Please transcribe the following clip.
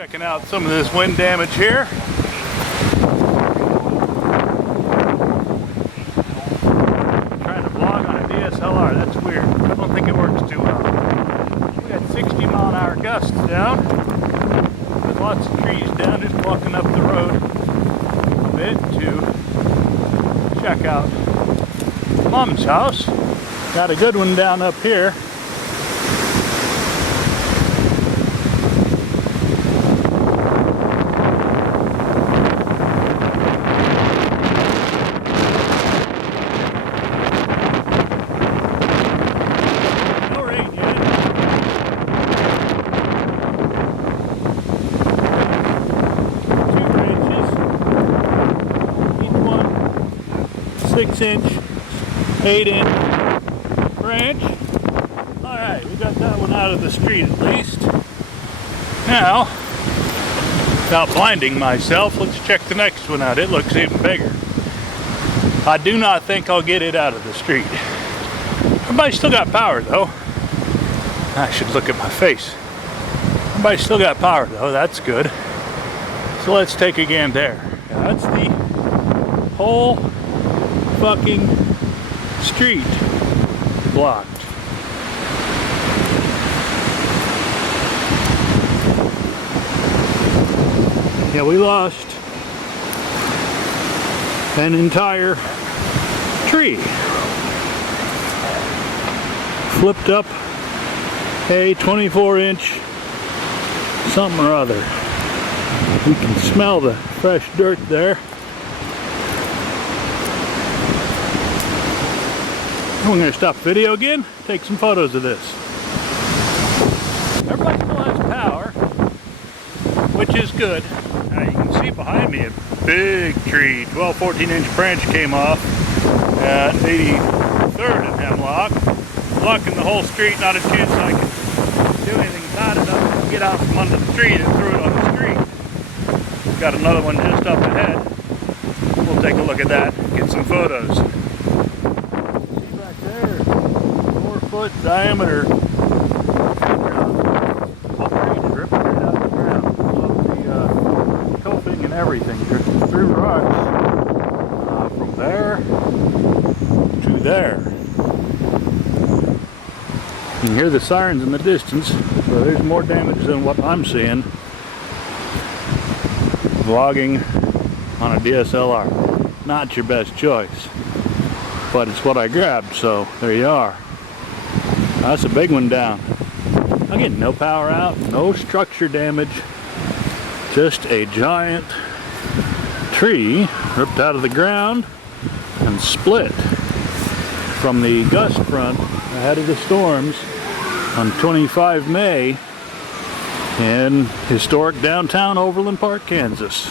Checking out some of this wind damage here. Trying to vlog on a DSLR, that's weird. I don't think it works too well. We got 60-mile-an-hour gusts down. There's lots of trees down, just walking up the road a bit to check out Mom's house. Got a good one down up here. Inch, 8-inch branch. Alright, we got that one out of the street at least. Now, without blinding myself, let's check the next one out. It looks even bigger. I do not think I'll get it out of the street. Everybody's still got power though. I should look at my face. Everybody's still got power though, that's good. So let's take a gander there. Yeah, that's the whole fucking street blocked. Yeah, we lost an entire tree. Flipped up a 24-inch something or other. You can smell the fresh dirt there. I'm going to stop the video again, take some photos of this. Everybody still has power, which is good. Now you can see behind me a big tree, 12-14-inch branch came off at 83rd and Hemlock, blocking the whole street, not a chance I can do anything about it other than get out from under the tree and throw it on the street. Got another one just up ahead. We'll take a look at that, get some photos. Foot diameter tree ripped right out of the ground. Love the coping and everything. Drifting through rocks from there to there. You can hear the sirens in the distance, so there's more damage than what I'm seeing vlogging on a DSLR. Not your best choice, but it's what I grabbed, so there you are. That's a big one down. Again, no power out, no structure damage, just a giant tree ripped out of the ground and split from the gust front ahead of the storms on 25 May in historic downtown Overland Park, Kansas.